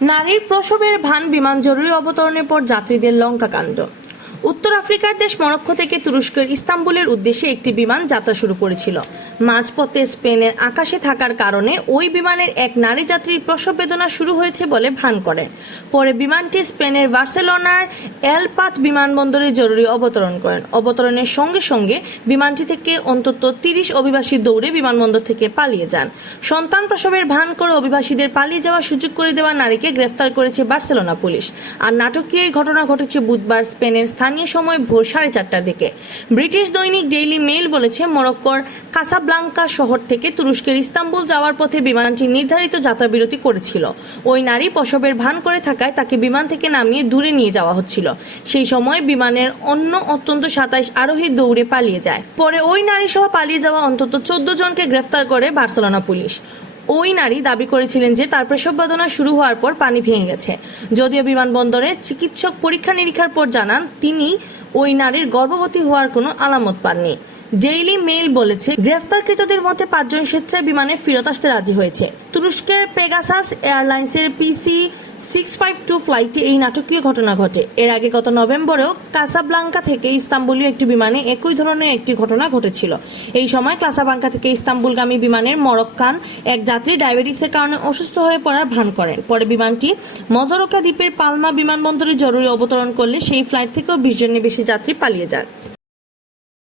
নারীর প্রসবের ভান বিমান জরুরি অবতরণের পর যাত্রীদের লঙ্কাকাণ্ড। উত্তর আফ্রিকার দেশ মরক্কো থেকে তুরস্কের ইস্তাম্বুলের উদ্দেশ্যে একটি বিমান যাত্রা শুরু করেছিল। মাঝপথে স্পেনের আকাশে থাকার কারণে ওই বিমানের এক নারী যাত্রীর প্রসব বেদনা শুরু হয়েছে বলে ভান করেন। পরে বিমানটি স্পেনের বার্সেলোনার এলপাত বিমানবন্দরে জরুরি অবতরণ করেন। অবতরণের সঙ্গে সঙ্গে বিমানটি থেকে অন্তত 30 অভিবাসী দৌড়ে বিমানবন্দর থেকে পালিয়ে যান। সন্তান প্রসবের ভান করে অভিবাসীদের পালিয়ে যাওয়ার সুযোগ করে দেওয়া নারীকে গ্রেফতার করেছে বার্সেলোনা পুলিশ। আর নাটকীয় এই ঘটনা ঘটেছে বুধবার স্পেনের স্থানীয় সময় ভোর 4:30টার দিকে। ব্রিটিশ দৈনিক ডেইলি মেইল বলেছে, মরক্কোর কাসাব্লাঙ্কা শহর থেকে তুরস্কের ইস্তাম্বুল যাওয়ার পথে বিমানটি নির্ধারিত যাত্রাবিরতি করেছিল। ওই নারী প্রসবের ভান করে থাকায় তাকে বিমান থেকে নামিয়ে দূরে নিয়ে যাওয়া হচ্ছিল। সেই সময় বিমানের অন্য অত্যন্ত 27 আরোহী দৌড়ে পালিয়ে যায়। পরে ওই নারী সহ পালিয়ে যাওয়া অন্তত 14 জনকে গ্রেফতার করে বার্সেলোনা পুলিশ। ওই নারী দাবি করেছিলেন যে তার প্রসব বেদনা শুরু হওয়ার পর পানি ভেঙে গেছে। যদিও বিমানবন্দরে চিকিৎসক পরীক্ষা নিরীক্ষার পর জানান তিনি ওই নারীর গর্ভবতী হওয়ার কোনো আলামত পাননি। ডেইলি মেইল বলেছে, গ্রেফতারকৃতদের মধ্যে 5 জন স্বেচ্ছায় বিমানে ফেরত আসতে রাজি হয়েছে। তুরস্কের পেগাসাস এয়ারলাইন্সের PC-652 ফ্লাইটে এই নাটকীয় ঘটনা ঘটে। এর আগে গত নভেম্বরেও কাসাব্লাঙ্কা থেকে ইস্তাম্বুলীয় একটি বিমানে একই ধরনের একটি ঘটনা ঘটেছিল। এই সময় কাসাব্লাঙ্কা থেকে ইস্তাম্বুলগামী বিমানের মরক্কান এক যাত্রী ডায়াবেটিসের কারণে অসুস্থ হয়ে পড়ার ভান করেন। পরে বিমানটি মজরকা দ্বীপের পালমা বিমানবন্দরে জরুরি অবতরণ করলে সেই ফ্লাইট থেকেও 20 জনের বেশি যাত্রী পালিয়ে যান।